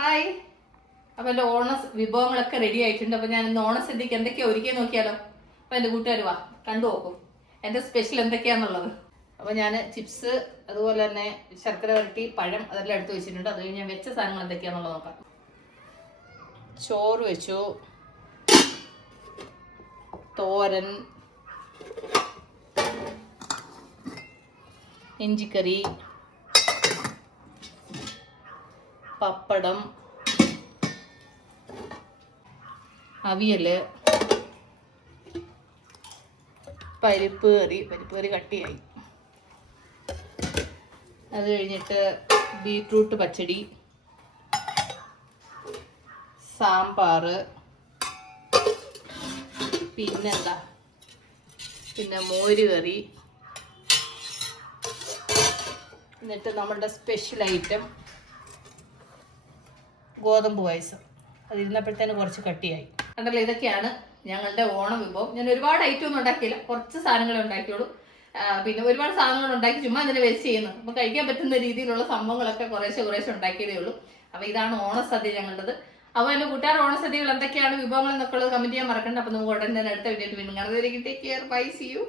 Hi. അപ്പോൾ എൻ്റെ വിഭവങ്ങളൊക്കെ റെഡി ആയിട്ടുണ്ട്. അപ്പോൾ ഞാൻ ഇന്ന് ഓണസദ്യക്ക് എന്തൊക്കെയാണ് ഒരുക്കിയ നോക്കിയാലോ. അപ്പോൾ എൻ്റെ കൂട്ടുകാർ വാ കണ്ടു നോക്കും എൻ്റെ സ്പെഷ്യൽ എന്തൊക്കെയാണെന്നുള്ളത്. അപ്പോൾ ഞാൻ ചിപ്സ്, അതുപോലെ തന്നെ ശർക്കര വരട്ടി, പഴം അതെല്ലാം എടുത്ത് വെച്ചിട്ടുണ്ട്. അത് കഴിഞ്ഞ് ഞാൻ വെച്ച സാധനങ്ങൾ എന്തൊക്കെയാണെന്നുള്ളത് നോക്കാം. ചോറ് വെച്ചു, തോരൻ, ഇഞ്ചിക്കറി, പപ്പടം, അവിയൽ, പരിപ്പ് കറി കട്ടിയായി. അത് കഴിഞ്ഞിട്ട് ബീട്രൂട്ട് പച്ചടി, സാമ്പാർ, പിന്നെ മോര് കറി, എന്നിട്ട് നമ്മളുടെ സ്പെഷ്യൽ ഐറ്റം ഗോതമ്പ് പായസം. അതിരുന്നപ്പോഴത്തേന് കുറച്ച് കട്ടിയായി. കണ്ടല്ലോ, ഇതൊക്കെയാണ് ഞങ്ങളുടെ ഓണം വിഭവം. ഞാൻ ഒരുപാട് ഐറ്റം ഒന്നും ഉണ്ടാക്കിയില്ല, കുറച്ച് സാധനങ്ങളെ ഉണ്ടാക്കിയുള്ളൂ. പിന്നെ ഒരുപാട് സാധനങ്ങൾ ഉണ്ടാക്കി ചുമ്മാ അതിനെ വേസ്റ്റ് ചെയ്യുന്നു. അപ്പോൾ കഴിക്കാൻ പറ്റുന്ന രീതിയിലുള്ള സംഭവങ്ങളൊക്കെ കുറേശ്ശെ ഉണ്ടാക്കിയതേ ഉള്ളൂ. അപ്പോൾ ഇതാണ് ഓണസദ്യ ഞങ്ങളുടേത്. അപ്പോൾ എൻ്റെ കൂട്ടുകാർ ഓണസദ്യകൾ എന്തൊക്കെയാണ് വിഭവങ്ങൾ എന്നൊക്കെ ഉള്ളത് കമൻറ്റ് ചെയ്യാൻ മറക്കണ്ട. അപ്പോൾ നമുക്ക് ഉടനെ അടുത്ത വീഡിയോ വീണ്ടും കാണുന്നവരെ. Take care, bye, see U.